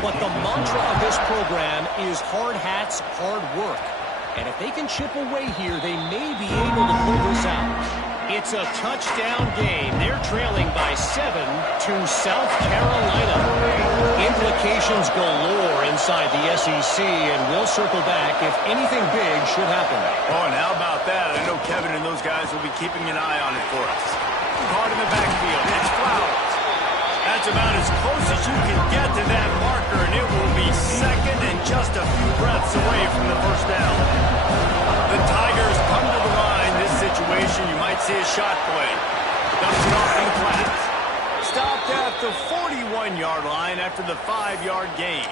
But the mantra of this program is hard hats, hard work. And if they can chip away here, they may be able to pull this out. It's a touchdown game. They're trailing by 7 to South Carolina. Implications galore inside the SEC, and we'll circle back if anything big should happen. Oh, and how about that? I know Kevin and those guys will be keeping an eye on it for us. Caught in the backfield. It's Flowers. That's about as close as you can get to that marker, and it will be second and just a few breaths away from the first down. The Tigers come to the line. This situation, you might see a shot play. Dumps it off in class. Stopped at the 41-yard line after the 5-yard gain.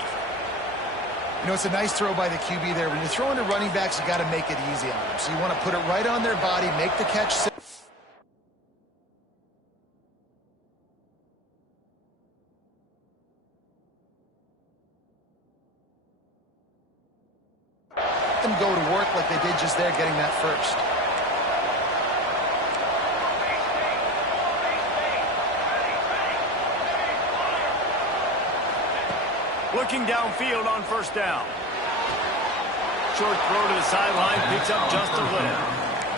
You know, it's a nice throw by the QB there. When you're throwing to running backs, you got to make it easy on them. So you want to put it right on their body, make the catch. Them go to work like they did just there, getting that first. Looking downfield on first down. Short throw to the sideline, picks up just a little.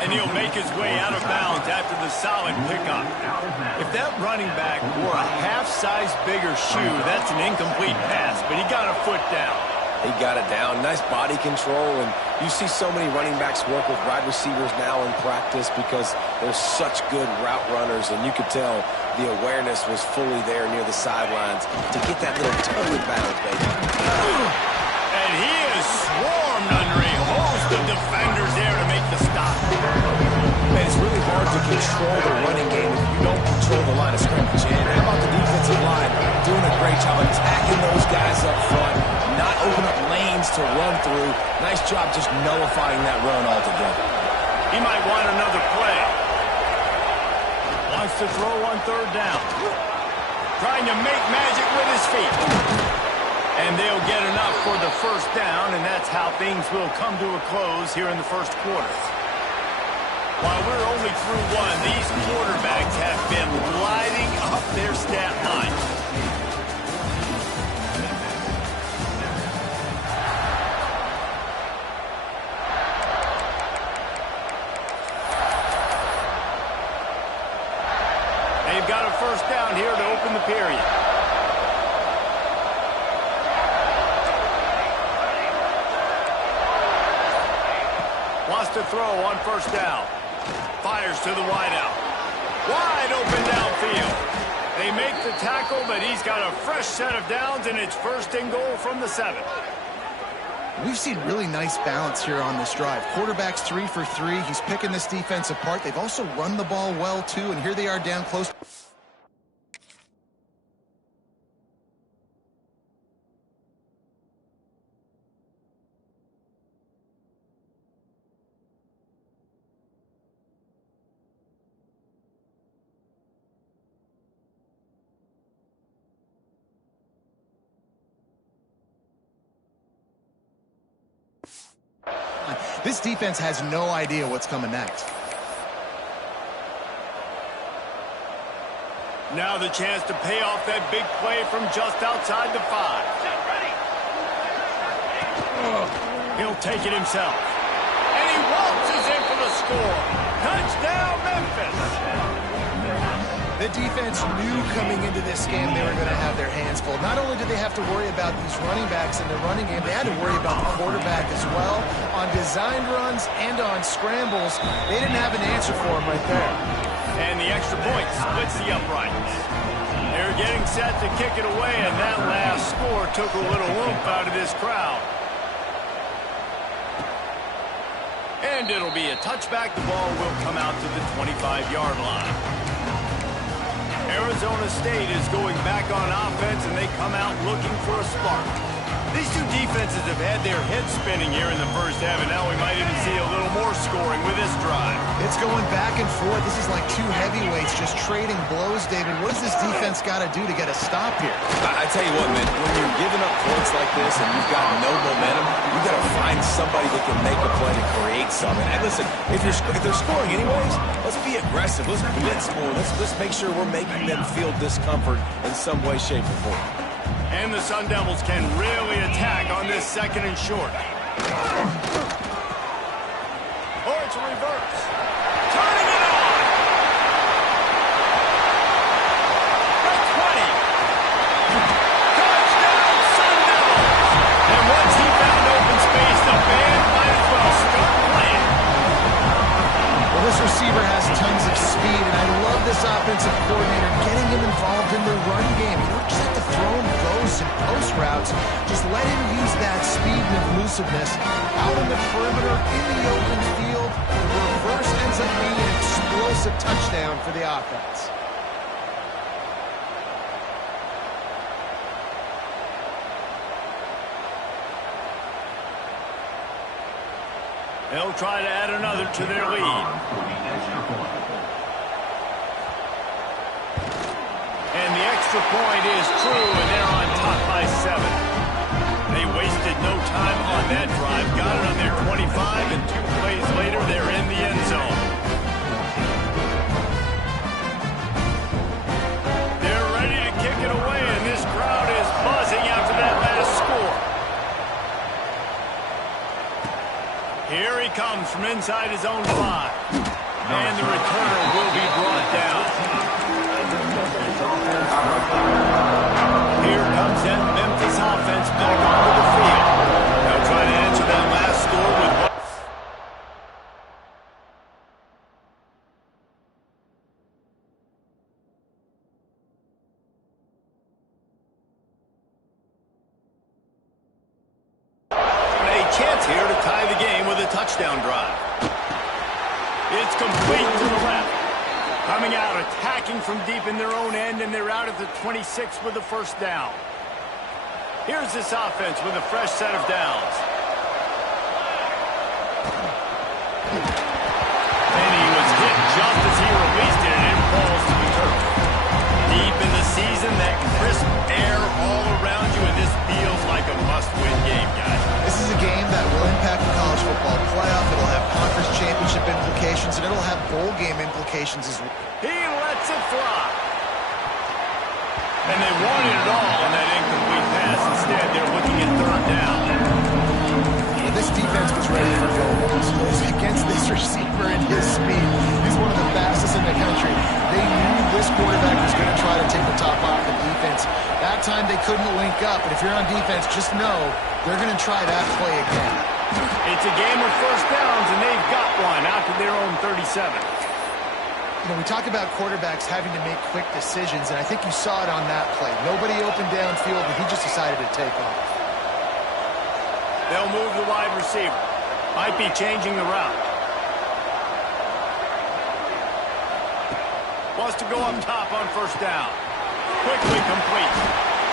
And he'll make his way out of bounds after the solid pickup. If that running back wore a half-size bigger shoe, that's an incomplete pass, but he got a foot down. He got it down. Nice body control, and you see so many running backs work with wide receivers now in practice because they're such good route runners, and you could tell the awareness was fully there near the sidelines to get that little toe in bounds, baby. And he is swarmed under a host of defenders there to make the stop. Man, it's really hard to control the running game if you don't control the line of scrimmage. And how about the defensive line doing a great job attacking those guys up front, not open up lanes to run through. Nice job just nullifying that run altogether. He might want another play. Wants to throw on third down. Trying to make magic with his feet. And they'll get enough for the first down, and that's how things will come to a close here in the first quarter. While we're only through one, these quarterbacks have been lighting up their stat line. They've got a first down here to open the period. Wants to throw on first down. Fires to the wideout. Wide open downfield. They make the tackle, but he's got a fresh set of downs, and it's first and goal from the 7. We've seen really nice balance here on this drive. Quarterback's 3 for 3. He's picking this defense apart. They've also run the ball well, too, and here they are down close. This defense has no idea what's coming next. Now the chance to pay off that big play from just outside the 5. He'll take it himself. And he waltzes in for the score. Touchdown, Memphis! The defense knew coming into this game they were going to have their hands full. Not only did they have to worry about these running backs in the running game, they had to worry about the quarterback as well. On designed runs and on scrambles, they didn't have an answer for him right there. And the extra point splits the uprights. They're getting set to kick it away, and that last score took a little oomph out of this crowd. And it'll be a touchback. The ball will come out to the 25-yard line. Arizona State is going back on offense, and they come out looking for a spark. These two defenses have had their heads spinning here in the first half, and now we might even see a little more scoring with this drive. It's going back and forth. This is like two heavyweights just trading blows, David. What does this defense got to do to get a stop here? I tell you what, man, when you're giving up points like this and you've got no momentum, you've got to find somebody that can make a play to create something. And listen, if they're scoring anyways, let's be aggressive. Let's blitz more. Let's make sure we're making them feel discomfort in some way, shape, or form. And the Sun Devils can really attack on this 2nd and short. Oh, it's a reverse. Turning it on. The 20. Touchdown, Sun Devils. And once he found open space, the band might as well start playing. Well, this receiver has tons of speed, and I love this offensive coordinator getting him involved in the run game. You don't just have to throw him ghosts and post routes. Just let him use that speed and elusiveness out on the perimeter in the open field. The reverse ends up being an explosive touchdown for the offense. They'll try to add another to their lead. And the extra point is true, and they're on top by 7. They wasted no time on that drive. Got it on their 25, and 2 plays later, they're in the end zone. They're ready to kick it away, and this crowd is buzzing after that last score. Here he comes from inside his own 5. And the returner will be brought down. Here comes that Memphis offense back onto the field. They'll try to answer that last score with one. A chance here to tie the game with a touchdown drive. It's complete to the left. Coming out, attacking from deep in their own end, and they're out at the 26 with the first down. Here's this offense with a fresh set of downs. And he was hit just as he released it, and it falls to the turf. Deep in the season, that crisp air all around you, and this feels like a must-win game, guys. This is a game that will impact the college football playoff. It'll have conference championship implications, and it'll have bowl game implications as well. He lets it fly. And they wanted it all on that incomplete pass. Instead, they're looking at 3rd down. Yeah, this defense was ready for goals. Against this receiver and his speed, he's one of the fastest in the country. They knew this quarterback was going to try to take the top off the defense. That time they couldn't link up, but if you're on defense, just know they're going to try that play again. It's a game of first downs, and they've got one out to their own 37. You know, we talk about quarterbacks having to make quick decisions, and I think you saw it on that play. Nobody opened downfield, but he just decided to take off. They'll move the wide receiver. Might be changing the route. Wants to go up top on first down. Quickly complete.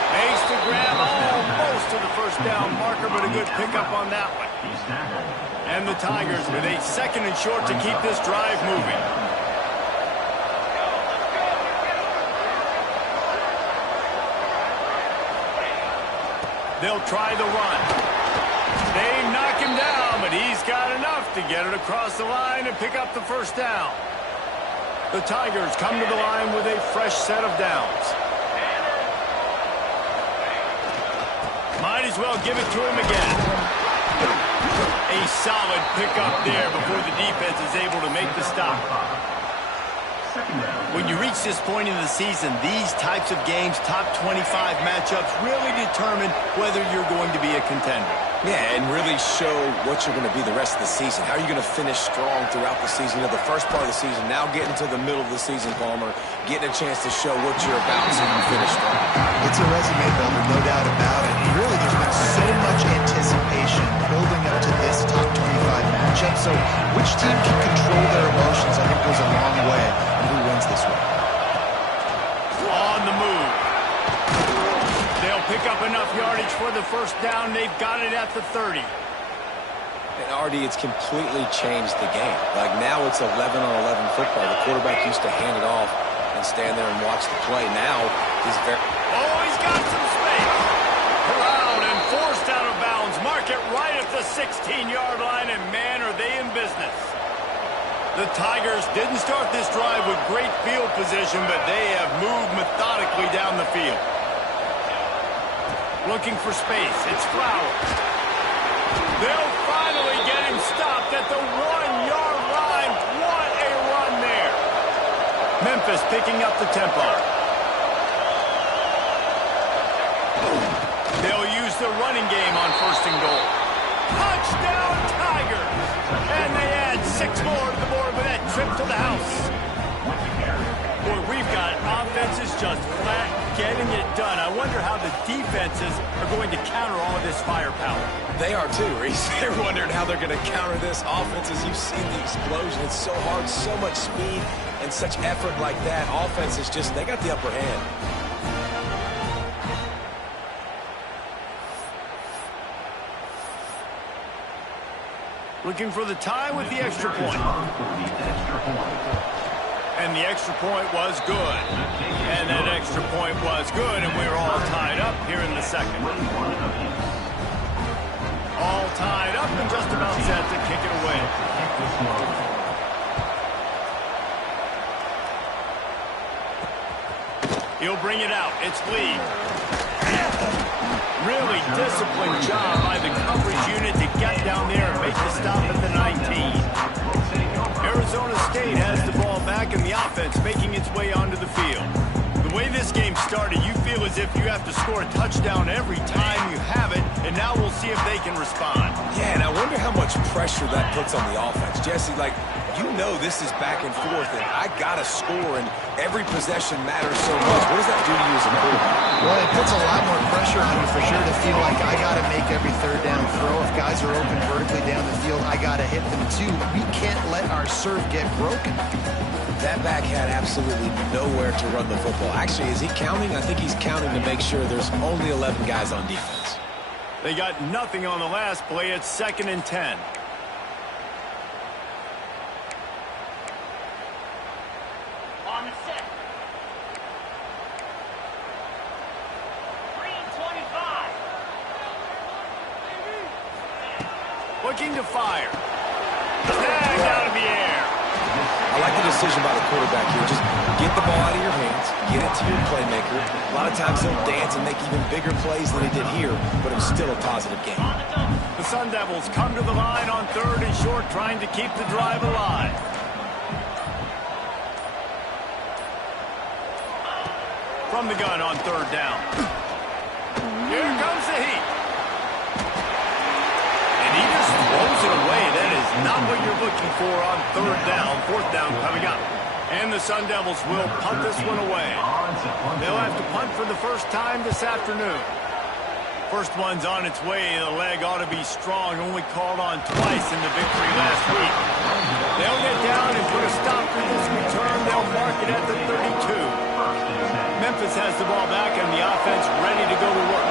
Makes the grab almost to the first down marker, but a good pickup on that one. And the Tigers with a 2nd and short to keep this drive moving. They'll try the run. They knock him down, but he's got enough to get it across the line and pick up the first down. The Tigers come to the line with a fresh set of downs. Might as well give it to him again. A solid pickup there before the defense is able to make the stop. When you reach this point in the season, these types of games, top 25 matchups, really determine whether you're going to be a contender. Yeah, and really show what you're going to be the rest of the season. How are you going to finish strong throughout the season? You know, the first part of the season, now getting to the middle of the season, Palmer, getting a chance to show what you're about so you can finish strong. It's a resume builder, no doubt about it. And really, there's been so much anticipation building up to this top 25 matchup. So which team can control their emotions, I think, goes a long way in who wins this one. On the move. They'll pick up enough yardage for the first down. They've got it at the 30. And Artie, it's completely changed the game. Like now it's 11 on 11 football. The quarterback used to hand it off and stand there and watch the play. Now he's very... Oh, he's got some space. Corralled and forced out of bounds. Mark it right at the 16-yard line, and man, are they in business. The Tigers didn't start this drive with great field position, but they have moved methodically down the field. Looking for space. It's Flowers. They'll finally get him stopped at the 1-yard line. What a run there. Memphis picking up the tempo. They'll use the running game on 1st and goal. Touchdown, Tigers! And they add 6 more to the board with that trip to the house. Boy, we've got offenses just flat getting it done. I wonder how the defenses are going to counter all of this firepower. They are too, Reese. They're wondering how they're going to counter this offense. As you've seen the explosion, it's so hard, so much speed, and such effort like that. Offense is just, they got the upper hand. Looking for the tie with the extra point. And the extra point was good. And that extra point was good, and we're all tied up here in the second. All tied up and just about set to kick it away. He'll bring it out. It's Lee. Really disciplined job by the coverage unit to get down there and make the stop at the 19. Arizona State has the ball back and the offense making its way onto the field. The way this game started, you feel as if you have to score a touchdown every time you have it, and now we'll see if they can respond. Yeah, and I wonder how much pressure that puts on the offense. Jesse, like, you know this is back and forth, and I got to score, and every possession matters so much. What does that do to you as a quarterback? Well, it puts a lot more pressure on you for sure to feel like I got to make every 3rd down throw. If guys are open vertically down the field, I got to hit them too. We can't let our serve get broken. That back had absolutely nowhere to run the football. Actually, is he counting? I think he's counting to make sure there's only 11 guys on defense. They got nothing on the last play. It's 2nd and 10. On the set. Green 25. Looking to fire. Tag out of the air. I like the decision by the quarterback here. Just get the ball out of your hands, get it to your playmaker. A lot of times he'll dance and make even bigger plays than he did here, but it was still a positive game. The Sun Devils come to the line on 3rd and short, trying to keep the drive alive. From the gun on 3rd down. Here comes the heat. And he just throws it away. That is not what you're looking for on 3rd down. 4th down coming up. And the Sun Devils will punt this one away. They'll have to punt for the first time this afternoon. First one's on its way. The leg ought to be strong. Only called on twice in the victory last week. They'll get down and put a stop to this return. They'll mark it at the 32. Memphis has the ball back and the offense ready to go to work.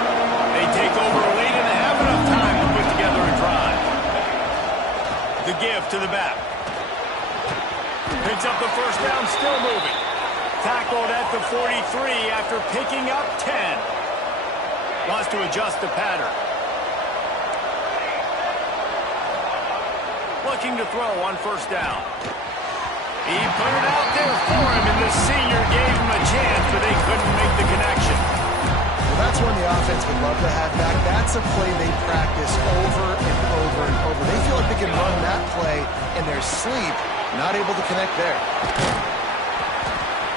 They take over late and they have enough time to put together a drive. The give to the back. Picks up the first down, still moving. Tackled at the 43 after picking up 10. Wants to adjust the pattern. Looking to throw on 1st down. He put it out there for him, and the senior gave him a chance, but they couldn't make the connection. Well, that's one the offense would love to have back. That's a play they practice over and over and over. They feel like they can run that play in their sleep, not able to connect there.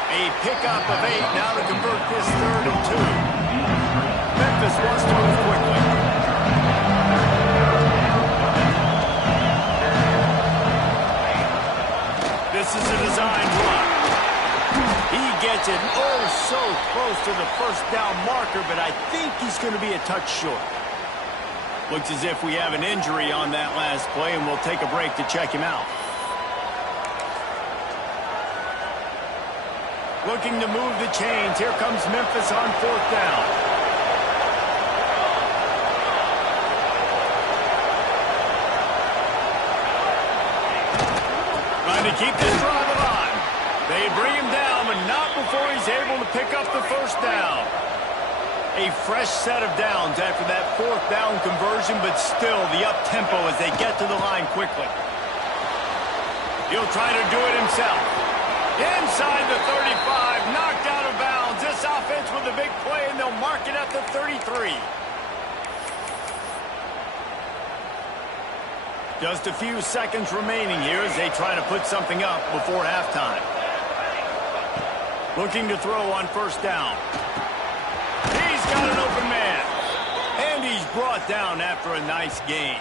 A pickup of 8 now to convert this 3rd and 2. Memphis wants to move quickly. This is a designed run. He gets it so close to the 1st down marker, but I think he's going to be a touch short. Looks as if we have an injury on that last play, and we'll take a break to check him out. Looking to move the chains. Here comes Memphis on 4th down. Trying to keep this drive alive. They bring him down, but not before he's able to pick up the 1st down. A fresh set of downs after that 4th down conversion, but still the up-tempo as they get to the line quickly. He'll try to do it himself. Inside the 35, knocked out of bounds. This offense with a big play, and they'll mark it at the 33. Just a few seconds remaining here as they try to put something up before halftime. Looking to throw on first down. He's got an open man. And he's brought down after a nice gain.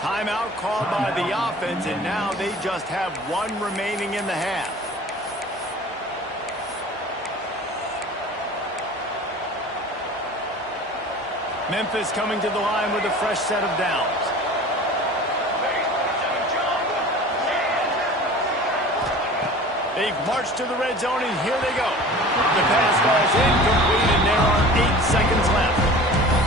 Timeout called by the offense, and now they just have one remaining in the half. Memphis coming to the line with a fresh set of downs. They've marched to the red zone, and here they go. The pass falls incomplete, and there are 8 seconds left.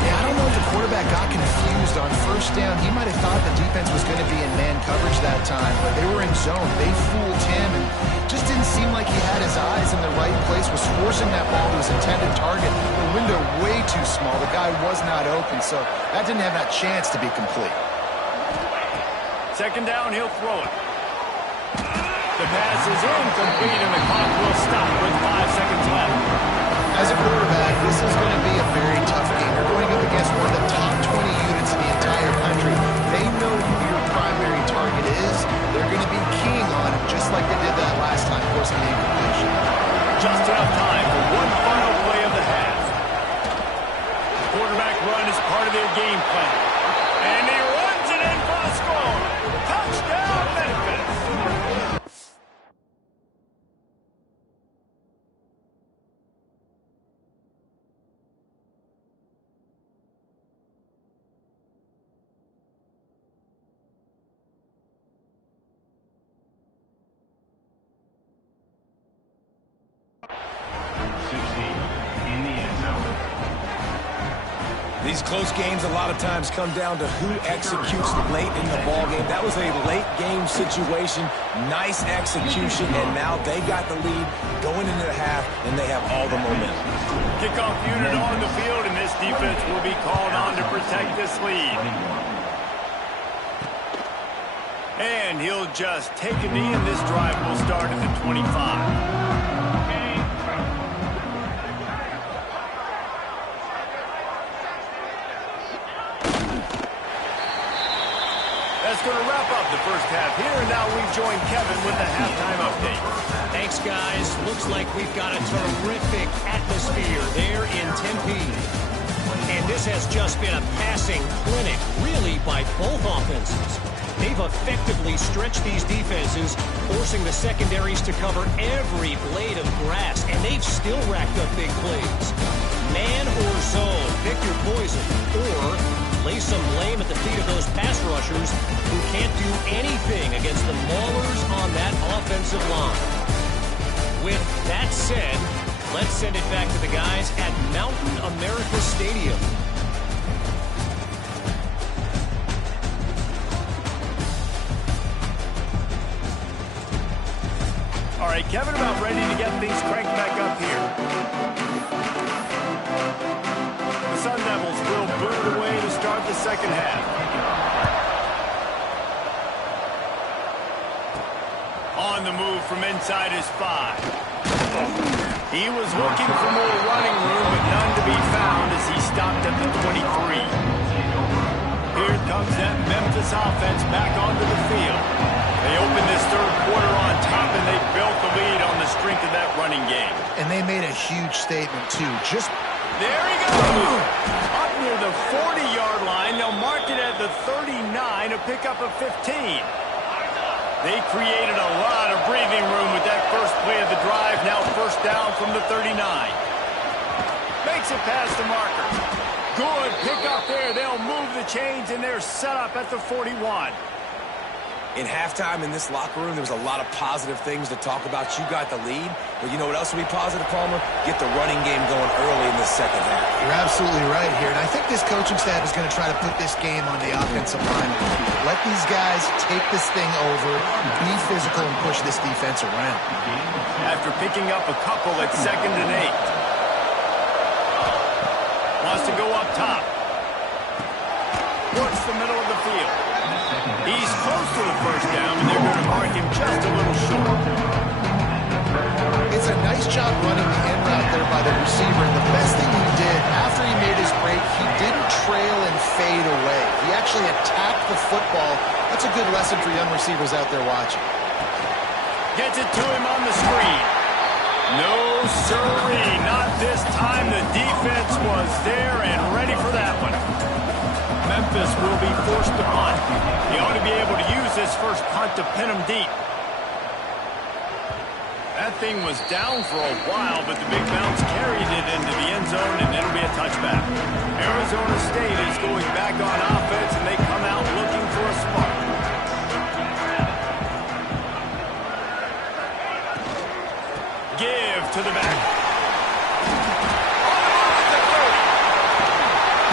Yeah, I don't know if the quarterback got confused on first down. He might have thought the defense was going to be in man coverage that time, but they were in zone. They fooled him, and just didn't seem like he had his eyes in the right place, was forcing that ball to his intended target. The window way too small. The guy was not open, so that didn't have that chance to be complete. Second down, he'll throw it. The pass is incomplete, and the clock will stop with 5 seconds left. As a quarterback, this is going to be a very tough game. You're going up against one of the top 20 units in the entire country. They know who your primary target is. They're going to be keying on him, just like they did that last time, forcing the incompletion. Just enough time for one final play of the half. Quarterback run is part of their game plan. And he runs it in for the score. Touchdown, Memphis. These close games a lot of times come down to who executes late in the ball game. That was a late game situation, nice execution, and now they got the lead going into the half, and they have all the momentum. Kickoff unit on the field, and this defense will be called on to protect this lead. And he'll just take a knee, and this drive will start at the 25. That's going to wrap up the first half here, and now we've joined Kevin with the halftime update. Thanks, guys. Looks like we've got a terrific atmosphere there in Tempe. And this has just been a passing clinic, really, by both offenses. They've effectively stretched these defenses, forcing the secondaries to cover every blade of grass, and they've still racked up big plays. Man or zone, pick your poison, or lay some blame at the feet of those pass rushers who can't do anything against the maulers on that offensive line. With that said, let's send it back to the guys at Mountain America Stadium. All right, Kevin, about ready to get things cranked back up here. The Sun Devils will boot it away to start the second half. On the move from inside his 5. He was looking for more running room, but none to be found as he stopped at the 23. Here comes that Memphis offense back onto the field. They opened this third quarter on top, and they built the lead on the strength of that running game. And they made a huge statement, too. There he goes! Up near the 40-yard line. They'll mark it at the 39, a pickup of 15. They created a lot of breathing room with that first play of the drive. Now first down from the 39. Makes it past the marker. Good pickup there. They'll move the chains, and they're set up at the 41. In halftime in this locker room, there was a lot of positive things to talk about. You got the lead, but you know what else will be positive, Palmer? Get the running game going early in the second half. You're absolutely right here, and I think this coaching staff is going to try to put this game on the offensive line. Let these guys take this thing over, be physical, and push this defense around. After picking up a couple at 2nd and 8. Wants to go up top. Works the middle of the field. He's close to the first down, and they're going to mark him just a little short. It's a nice job running the in route there by the receiver. And the best thing he did after he made his break, he didn't trail and fade away. He actually actually attack the football. That's a good lesson for young receivers out there watching. Gets it to him on the screen. No, sirree, not this time. The defense was there and ready for that one. Memphis will be forced to punt. He ought to be able to use this first punt to pin him deep. That thing was down for a while, but the big bounce carried it into the end zone, and it'll be a touchback. Arizona State is going back on offense, and they come out looking for a spark. Give to the back.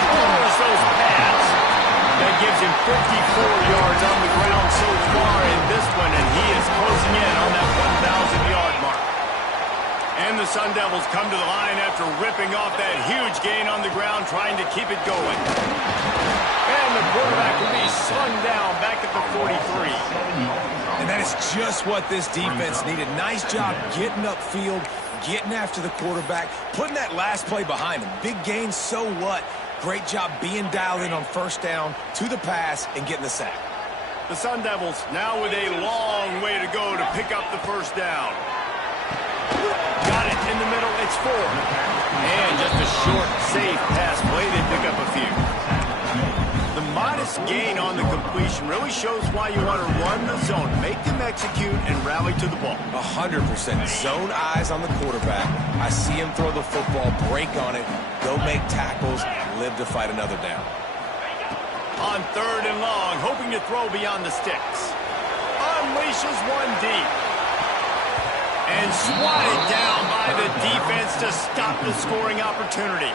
Ignores those pads. That gives him 54 yards on the ground so far in this one, and he is closing in on that 1,000-yard mark. And the Sun Devils come to the line after ripping off that huge gain on the ground, trying to keep it going. And the quarterback will be slung down back at the 43. And that is just what this defense needed. Nice job getting upfield, getting after the quarterback, putting that last play behind him. Big gain, so what? Great job being dialed in on first down to the pass and getting the sack. The Sun Devils now with a long way to go to pick up the first down. Got it in the middle. It's 4. And just a short, safe pass play. They pick up a few. The modest gain on the completion really shows why you want to run the zone. Make them execute and rally to the ball. 100%. Zone eyes on the quarterback. I see him throw the football, break on it, go make tackles, live to fight another down. On 3rd and long, hoping to throw beyond the sticks. Unleashes one deep. And swatted down by the defense to stop the scoring opportunity.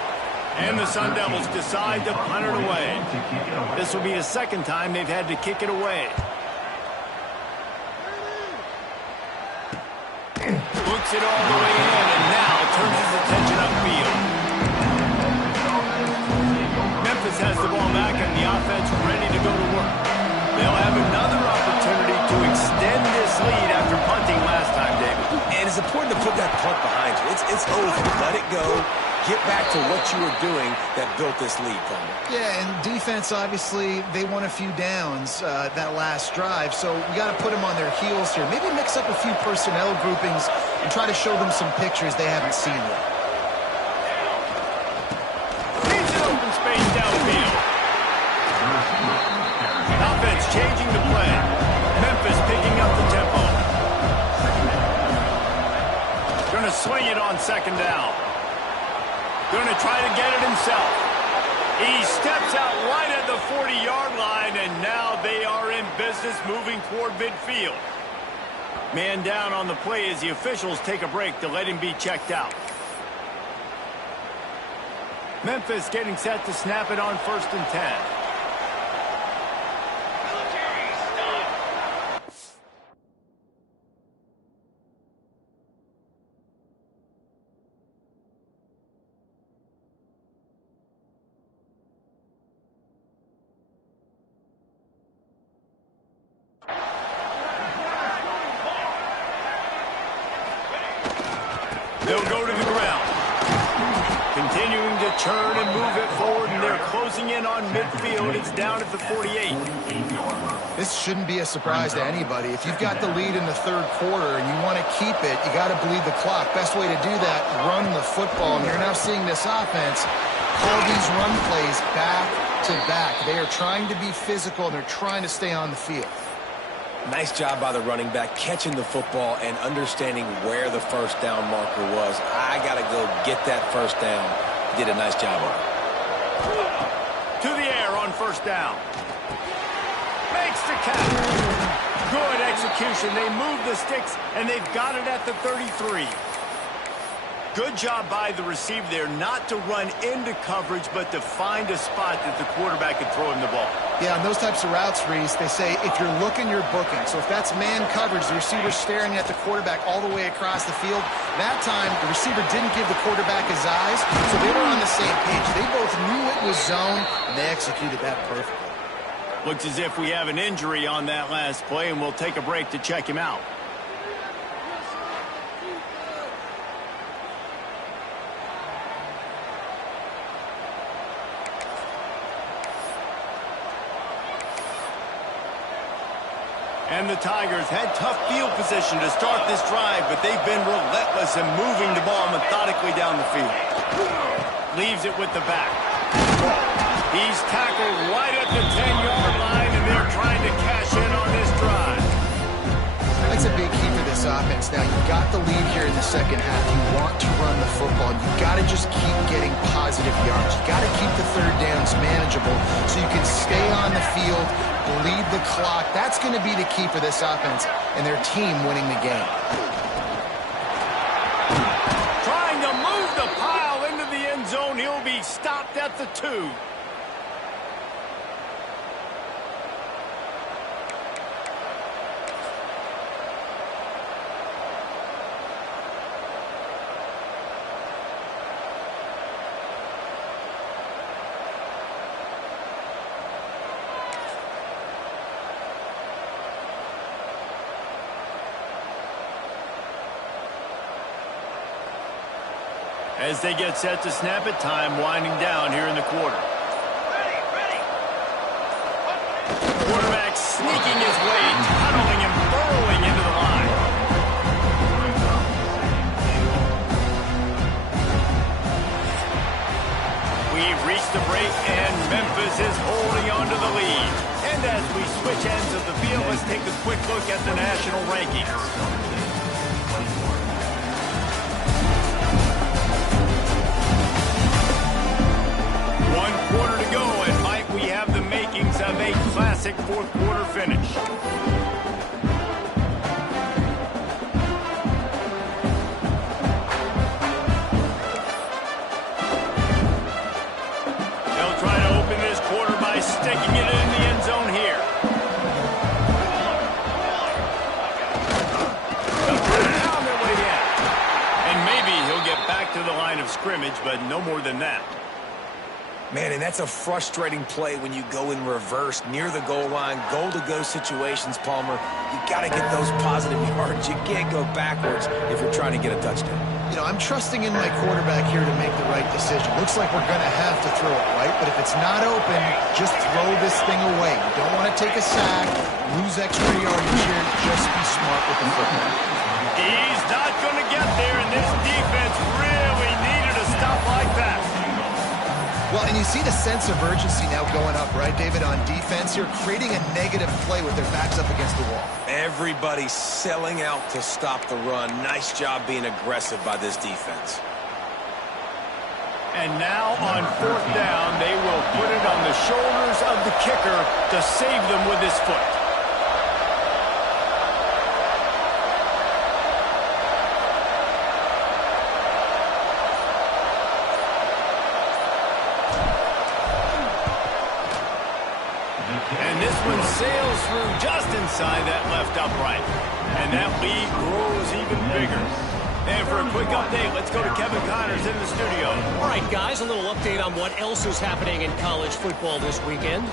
And the Sun Devils decide to punt it away. This will be the second time they've had to kick it away. Looks it all the way in, and now turns his attention upfield. Memphis has the ball back, and the offense ready to go to work. They'll have another opportunity to extend this lead after punting last time, David. And it's important to put that punt behind you. It's over. Let it go. Get back to what you were doing that built this lead, Palmer. Yeah, and defense, obviously, they won a few downs that last drive, so we got to put them on their heels here. Maybe mix up a few personnel groupings and try to show them some pictures they haven't seen yet. Needs an open space downfield. Offense changing the play. Memphis picking up the tempo. Going to swing it on 2nd down. Going to try to get it himself. He steps out right at the 40-yard line, and now they are in business moving toward midfield. Man down on the play as the officials take a break to let him be checked out. Memphis getting set to snap it on 1st and 10. They'll go to the ground. Continuing to turn and move it forward, and they're closing in on midfield. It's down at the 48. This shouldn't be a surprise to anybody. If you've got the lead in the 3rd quarter and you want to keep it, you got to bleed the clock. Best way to do that, run the football. And you're now seeing this offense call these run plays back to back. They are trying to be physical, and they're trying to stay on the field. Nice job by the running back, catching the football and understanding where the first down marker was. I got to go get that first down. Did a nice job of it. To the air on 1st down. Makes the catch. Good execution. They move the sticks, and they've got it at the 33. Good job by the receiver there not to run into coverage, but to find a spot that the quarterback could throw him the ball. Yeah, on those types of routes, Reese, they say if you're looking, you're booking. So if that's man coverage, the receiver's staring at the quarterback all the way across the field. That time, the receiver didn't give the quarterback his eyes, so they were on the same page. They both knew it was zone, and they executed that perfectly. Looks as if we have an injury on that last play, and we'll take a break to check him out. And the Tigers had tough field position to start this drive, but they've been relentless in moving the ball methodically down the field. Leaves it with the back. He's tackled right at the 10-yard line, and they're trying to cash in on this drive. That's a big key for this offense. Now, you got the lead here in the second half. You want to run the football. You got to just keep getting positive yards. You got to keep the third downs manageable so you can stay on the field, bleed the clock. That's going to be the key for this offense and their team winning the game. Trying to move the pile into the end zone. He'll be stopped at the 2. As they get set to snap it, time winding down here in the quarter. Quarterback sneaking his way, tunneling and burrowing into the line. We've reached the break, and Memphis is holding on to the lead. And as we switch ends of the field, let's take a quick look at the national rankings. 1 quarter to go, and Mike, we have the makings of a classic fourth quarter finish. They'll try to open this quarter by sticking it in the end zone here. They'll pound their way in. And maybe he'll get back to the line of scrimmage, but no more than that. Man, and that's a frustrating play when you go in reverse near the goal line, goal-to-go situations, Palmer. You got to get those positive yards. You can't go backwards if you're trying to get a touchdown. You know, I'm trusting in my quarterback here to make the right decision. Looks like we're going to have to throw it, right? But if it's not open, just throw this thing away. You don't want to take a sack, lose extra yardage here. Just be smart with the football. He's not going to get there, and this defense really needed a stop like that. Well, and you see the sense of urgency now going up, right, David, on defense here, creating a negative play with their backs up against the wall. Everybody's selling out to stop the run. Nice job being aggressive by this defense. And now on 4th down, they will put it on the shoulders of the kicker to save them with his foot. And this one sails through just inside that left upright. And that lead grows even bigger. And for a quick update, let's go to Kevin Connors in the studio. All right, guys, a little update on what else is happening in college football this weekend.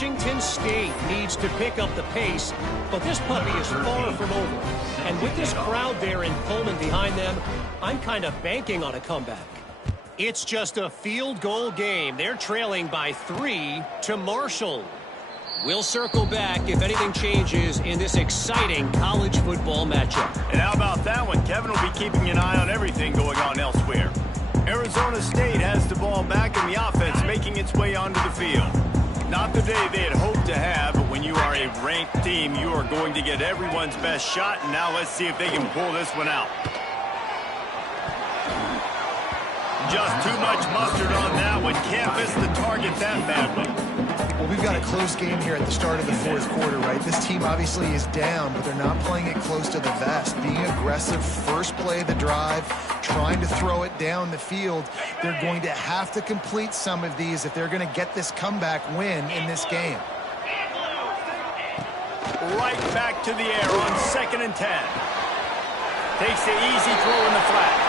Washington State needs to pick up the pace, but this puppy is far from over. And with this crowd there in Pullman behind them, I'm kind of banking on a comeback. It's just a field goal game. They're trailing by 3 to Marshall. We'll circle back if anything changes in this exciting college football matchup. And how about that one? Kevin will be keeping an eye on everything going on elsewhere. Arizona State has the ball back in the offense, making its way onto the field. Not the day they had hoped to have, but when you are a ranked team, you are going to get everyone's best shot. And now let's see if they can pull this one out. Just too much mustard on that one. Can't miss the target that badly. Well, we've got a close game here at the start of the fourth quarter, right? This team obviously is down, but they're not playing it close to the vest. Being aggressive, first play of the drive, trying to throw it down the field. They're going to have to complete some of these if they're going to get this comeback win in this game. Right back to the air on 2nd and 10. Takes the easy throw in the flat.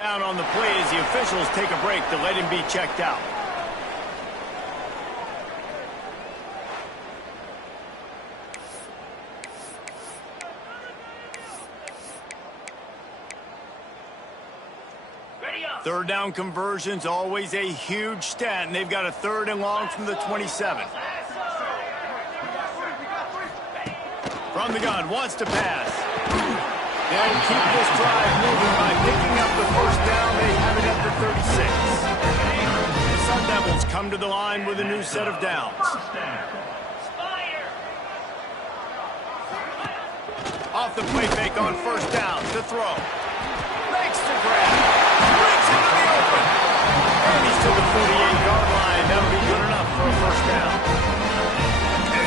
Down on the play as the officials take a break to let him be checked out. Third down conversions, always a huge stat, and they've got a 3rd and long from the 27. From the gun, wants to pass. They'll keep this drive moving by picking up the first down. They have it at the 36. The Sun Devils come to the line with a new set of downs. Off the play fake on 1st down to throw. Makes the grab. Brings him to the open. And he's to the 48-yard line. That'll be good enough for a 1st down.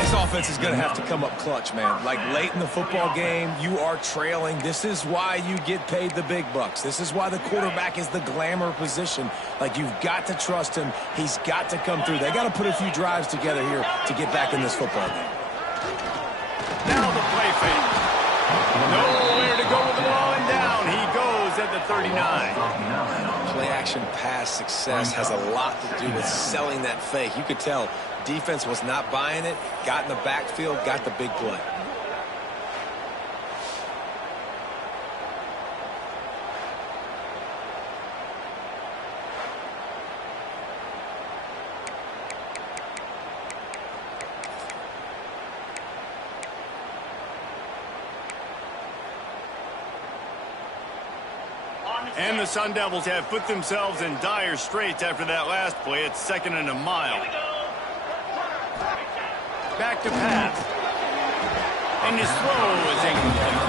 This offense is going to have to come up clutch, man. Like late in the football game, you are trailing. This is why you get paid the big bucks. This is why the quarterback is the glamour position. Like, you've got to trust him. He's got to come through. They got to put a few drives together here to get back in this football game. Now the play fake. Nowhere to go with the ball, and down he goes at the 39. Play action pass success has a lot to do with selling that fake. You could tell defense was not buying it, got in the backfield, got the big play. And the Sun Devils have put themselves in dire straits after that last play. It's 2nd and a mile. Back to pass. And his throw is incomplete.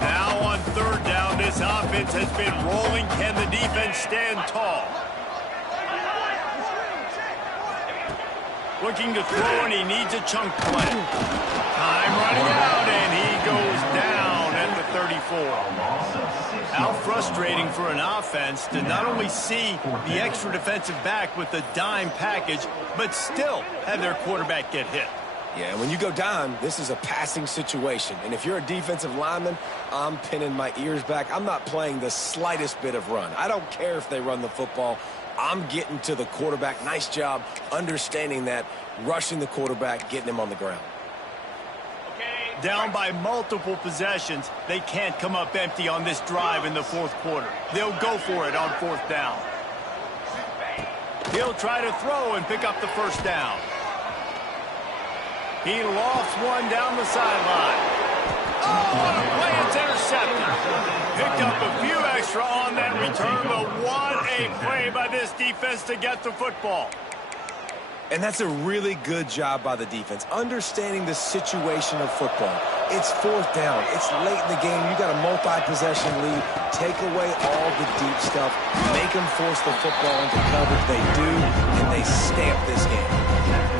Now on 3rd down, this offense has been rolling. Can the defense stand tall? Looking to throw, and he needs a chunk play. Time running out, and he goes down at the 34. How frustrating for an offense to not only see the extra defensive back with the dime package, but still have their quarterback get hit. Yeah, when you go down, this is a passing situation. And if you're a defensive lineman, I'm pinning my ears back. I'm not playing the slightest bit of run. I don't care if they run the football. I'm getting to the quarterback. Nice job understanding that, rushing the quarterback, getting him on the ground. Down by multiple possessions, they can't come up empty on this drive in the fourth quarter. They'll go for it on fourth down. He'll try to throw and pick up the first down. He lofts one down the sideline. Oh, on a play, it's intercepted. Picked up a few extra on that return, but what a play by this defense to get the football. And that's a really good job by the defense, understanding the situation of football. It's fourth down. It's late in the game. You got a multi-possession lead. Take away all the deep stuff. Make them force the football into coverage. They do, and they stamp this game.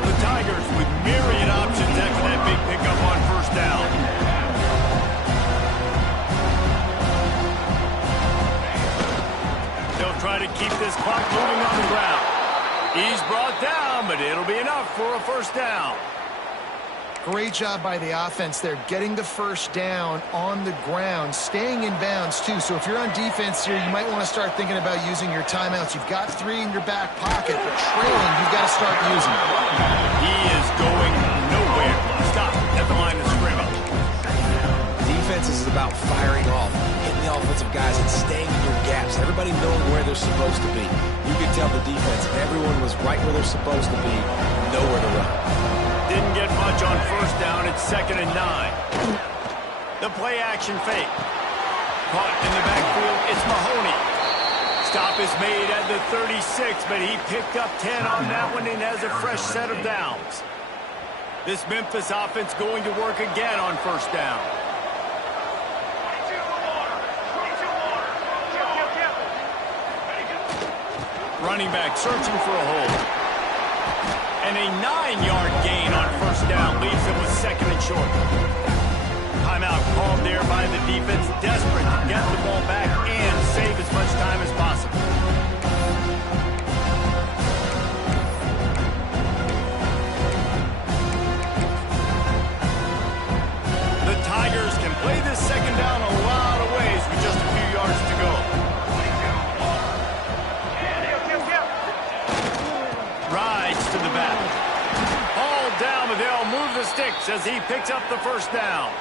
The Tigers with myriad options after that big pickup on first down. They'll try to keep this clock moving on the ground. He's brought down, but it'll be enough for a first down. Great job by the offense there, getting the first down on the ground, staying in bounds, too. So if you're on defense here, you might want to start thinking about using your timeouts. You've got 3 in your back pocket, but trailing, you've got to start using them. He is going nowhere. Stop at the line of scrimmage. Defense is about firing off, hitting the offensive guys, and staying in your gaps. Everybody knowing where they're supposed to be. You can tell the defense, everyone was right where they're supposed to be, nowhere to run. Didn't get much on first down. It's 2nd and 9. The play action fake. Caught in the backfield. It's Mahoney. Stop is made at the 36, but he picked up 10 on that one and has a fresh set of downs. This Memphis offense going to work again on first down. Running back searching for a hole. And a 9-yard gain on first down leaves him with 2nd and short. Timeout called there by the defense, desperate to get the ball back and save as much time as possible. The Tigers can play this second down a lot of ways with just a few yards to go. Rides to the back. Hauled down, but they'll move the sticks as he picks up the first down.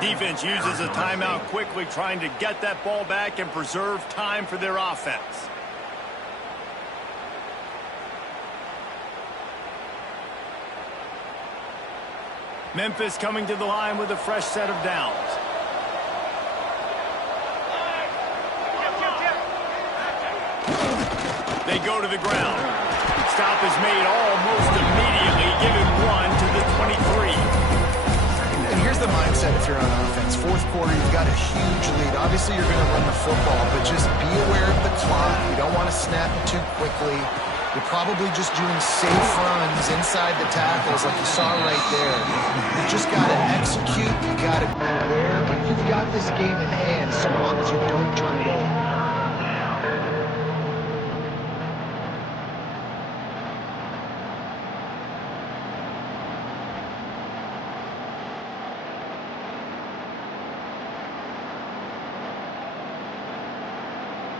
Defense uses a timeout quickly, trying to get that ball back and preserve time for their offense. Memphis coming to the line with a fresh set of downs. They go to the ground. Stop is made almost immediately, giving 1 to the 23. And here's the mindset if you're on offense. Fourth quarter, you've got a huge lead. Obviously, you're going to run the football, but just be aware of the clock. You don't want to snap it too quickly. You're probably just doing safe runs inside the tackles like you saw right there. You just got to execute. You got to be aware, but you've got this game in hand so long as you don't turn it over.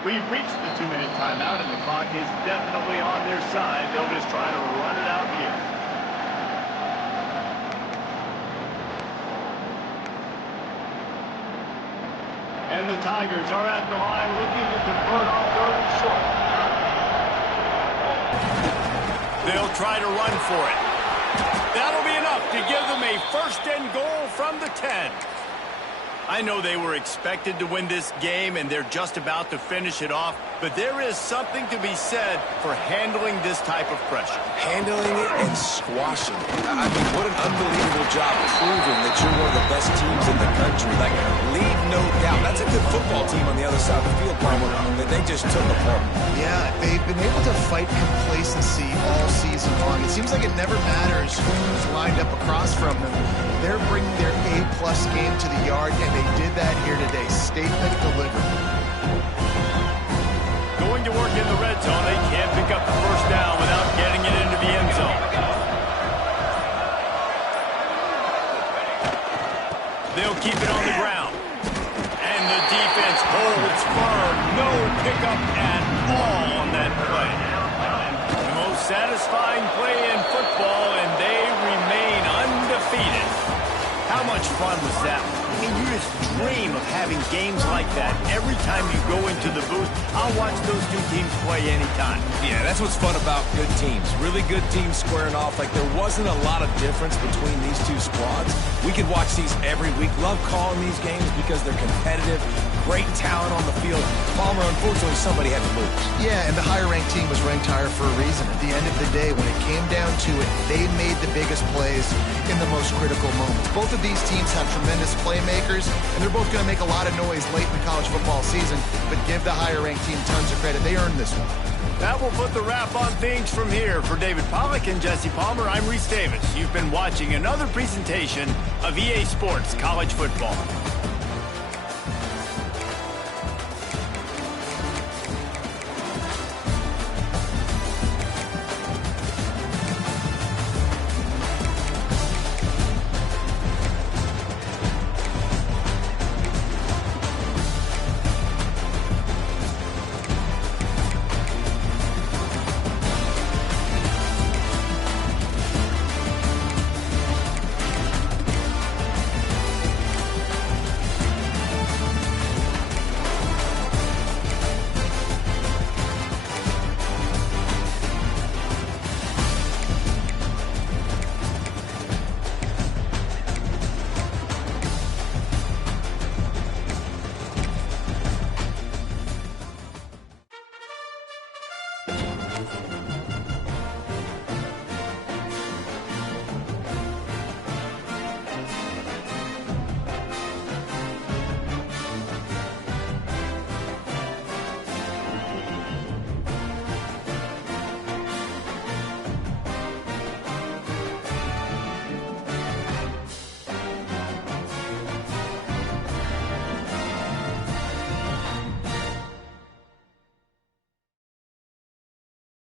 We've reached the 2-minute timeout, and the clock is definitely on their side. They'll just try to run it out here. And the Tigers are at the line looking to convert on 3rd and short. They'll try to run for it. That'll be enough to give them a 1st and goal from the 10. I know they were expected to win this game, and they're just about to finish it off, but there is something to be said for handling this type of pressure. Handling it and squashing it. I mean, what an unbelievable job proving that you're one of the best teams in the country. Like, leave no doubt. That's a good football team on the other side of the field, Palmer, that they just took apart. Yeah, they've been able to fight complacency all season long. It seems like it never matters who's lined up across from them. They're bringing their A-plus game to the yard, and they did that here today. Statement delivered. Going to work in the red zone. They can't pick up the first down without getting it into the end zone. pickup at all on that play. The most satisfying play in football, and they remain undefeated. How much fun was that? I mean, you just dream of having games like that every time you go into the booth. I'll watch those two teams play anytime. Yeah, that's what's fun about good teams. Really good teams squaring off. Like, there wasn't a lot of difference between these two squads. We could watch these every week. Love calling these games because they're competitive. Great talent on the field. Palmer, unfortunately, somebody had to lose. Yeah, and the higher-ranked team was ranked higher for a reason. At the end of the day, when it came down to it, they made the biggest plays in the most critical moments. Both of these teams have tremendous playmakers, and they're both going to make a lot of noise late in the college football season, but give the higher-ranked team tons of credit. They earned this one. That will put the wrap on things from here. For David Pollack and Jesse Palmer, I'm Reese Davis. You've been watching another presentation of EA Sports College Football.